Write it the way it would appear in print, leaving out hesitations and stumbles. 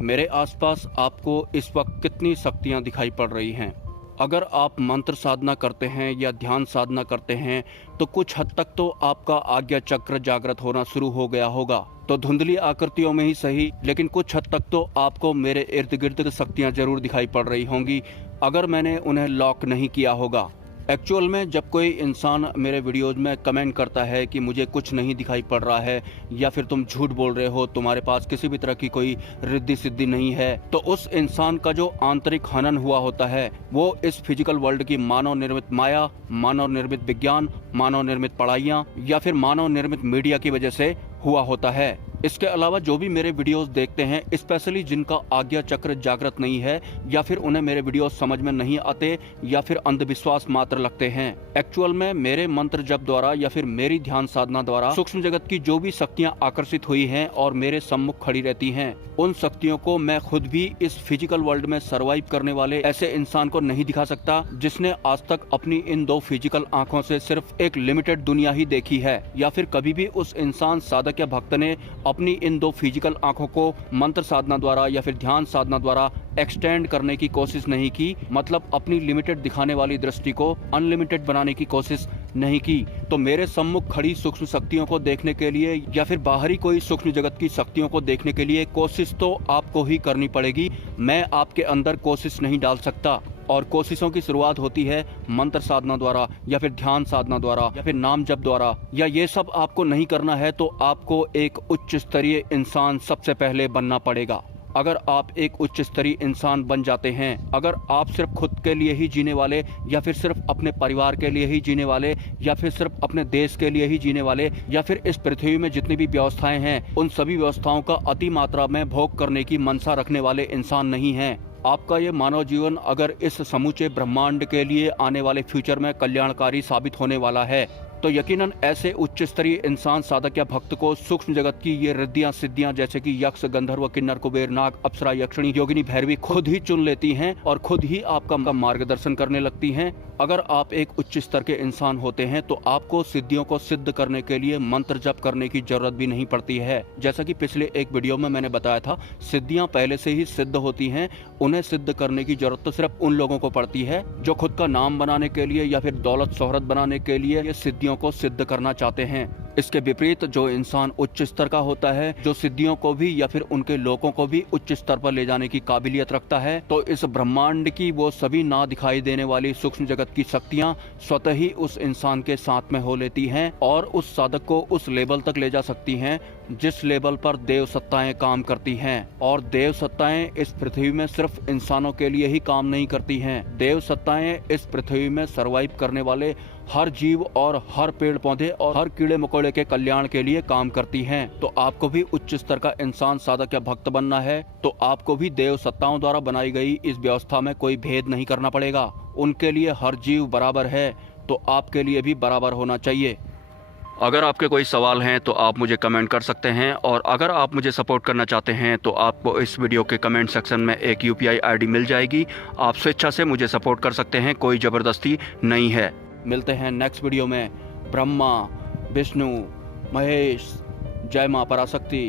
मेरे आसपास आपको इस वक्त कितनी शक्तियां दिखाई पड़ रही हैं। अगर आप मंत्र साधना करते हैं या ध्यान साधना करते हैं तो कुछ हद तक तो आपका आज्ञा चक्र जागृत होना शुरू हो गया होगा। तो धुंधली आकृतियों में ही सही, लेकिन कुछ हद तक तो आपको मेरे इर्द गिर्द शक्तियां जरूर दिखाई पड़ रही होंगी अगर मैंने उन्हें लॉक नहीं किया होगा। एक्चुअल में जब कोई इंसान मेरे वीडियोज में कमेंट करता है कि मुझे कुछ नहीं दिखाई पड़ रहा है या फिर तुम झूठ बोल रहे हो, तुम्हारे पास किसी भी तरह की कोई रिद्धि सिद्धि नहीं है, तो उस इंसान का जो आंतरिक हनन हुआ होता है वो इस फिजिकल वर्ल्ड की मानव निर्मित माया, मानव निर्मित विज्ञान, मानव निर्मित पढ़ाइयाँ या फिर मानव निर्मित मीडिया की वजह से हुआ होता है। इसके अलावा जो भी मेरे वीडियोस देखते हैं, स्पेशली जिनका आज्ञा चक्र जागृत नहीं है या फिर उन्हें मेरे वीडियोस समझ में नहीं आते या फिर अंधविश्वास मात्र लगते हैं, एक्चुअल में मेरे मंत्र जप द्वारा या फिर मेरी ध्यान साधना द्वारा सूक्ष्म जगत की जो भी शक्तियां आकर्षित हुई हैं और मेरे सम्मुख खड़ी रहती हैं, उन शक्तियों को मैं खुद भी इस फिजिकल वर्ल्ड में सर्वाइव करने वाले ऐसे इंसान को नहीं दिखा सकता जिसने आज तक अपनी इन दो फिजिकल आंखों से सिर्फ एक लिमिटेड दुनिया ही देखी है, या फिर कभी भी उस इंसान साधक या भक्त ने अपनी इन दो फिजिकल आंखों को मंत्र साधना द्वारा या फिर ध्यान साधना द्वारा एक्सटेंड करने की कोशिश नहीं की, मतलब अपनी लिमिटेड दिखाने वाली दृष्टि को अनलिमिटेड बनाने की कोशिश नहीं की। तो मेरे सम्मुख खड़ी सूक्ष्म शक्तियों को देखने के लिए या फिर बाहरी कोई सूक्ष्म जगत की शक्तियों को देखने के लिए कोशिश तो आपको ही करनी पड़ेगी। मैं आपके अंदर कोशिश नहीं डाल सकता, और कोशिशों की शुरुआत होती है मंत्र साधना द्वारा या फिर ध्यान साधना द्वारा या फिर नाम जप द्वारा। या ये सब आपको नहीं करना है तो आपको एक उच्च स्तरीय इंसान सबसे पहले बनना पड़ेगा। अगर आप एक उच्च स्तरीय इंसान बन जाते हैं, अगर आप सिर्फ खुद के लिए ही जीने वाले या फिर सिर्फ अपने परिवार के लिए ही जीने वाले या फिर सिर्फ अपने देश के लिए ही जीने वाले या फिर इस पृथ्वी में जितनी भी व्यवस्थाएं हैं उन सभी व्यवस्थाओं का अति मात्रा में भोग करने की मनसा रखने वाले इंसान नहीं हैं, आपका ये मानव जीवन अगर इस समूचे ब्रह्मांड के लिए आने वाले फ्यूचर में कल्याणकारी साबित होने वाला है, तो यकीनन ऐसे उच्च स्तरीय इंसान साधक या भक्त को सूक्ष्म जगत की ये रिद्धियां सिद्धियां जैसे कि यक्ष, गंधर्व, किन्नर, कुबेर, नाग, अप्सरा, यक्षिणी, योगिनी, भैरवी खुद ही चुन लेती हैं और खुद ही आपका मार्गदर्शन करने लगती हैं। अगर आप एक उच्च स्तर के इंसान होते हैं तो आपको सिद्धियों को सिद्ध करने के लिए मंत्र जप करने की जरूरत भी नहीं पड़ती है। जैसा कि पिछले एक वीडियो में मैंने बताया था, सिद्धियां पहले से ही सिद्ध होती हैं, उन्हें सिद्ध करने की जरूरत तो सिर्फ उन लोगों को पड़ती है जो खुद का नाम बनाने के लिए या फिर दौलत शोहरत बनाने के लिए ये सिद्धियों को सिद्ध करना चाहते हैं। इसके विपरीत जो इंसान उच्च स्तर का होता है, जो सिद्धियों को भी या फिर उनके लोगों को भी उच्च स्तर पर ले जाने की काबिलियत रखता है, तो इस ब्रह्मांड की वो सभी ना दिखाई देने वाली सूक्ष्म जगत की शक्तियां स्वतः ही उस इंसान के साथ में हो लेती हैं और उस साधक को उस लेवल तक ले जा सकती हैं जिस लेवल पर देव सत्ताएं काम करती हैं। और देव सत्ताएं इस पृथ्वी में सिर्फ इंसानों के लिए ही काम नहीं करती हैं, देव सत्ताएं इस पृथ्वी में सर्वाइव करने वाले हर जीव और हर पेड़ पौधे और हर कीड़े मकोड़े के कल्याण के लिए काम करती हैं। तो आपको भी उच्च स्तर का इंसान साधक या भक्त बनना है तो आपको भी देव सत्ताओं द्वारा बनाई गई इस व्यवस्था में कोई भेद नहीं करना पड़ेगा। उनके लिए हर जीव बराबर है तो आपके लिए भी बराबर होना चाहिए। अगर आपके कोई सवाल हैं तो आप मुझे कमेंट कर सकते हैं, और अगर आप मुझे सपोर्ट करना चाहते हैं तो आपको इस वीडियो के कमेंट सेक्शन में एक UPI ID मिल जाएगी। आप स्वेच्छा से मुझे सपोर्ट कर सकते हैं, कोई ज़बरदस्ती नहीं है। मिलते हैं नेक्स्ट वीडियो में। ब्रह्मा, विष्णु, महेश, जय मां पराशक्ति।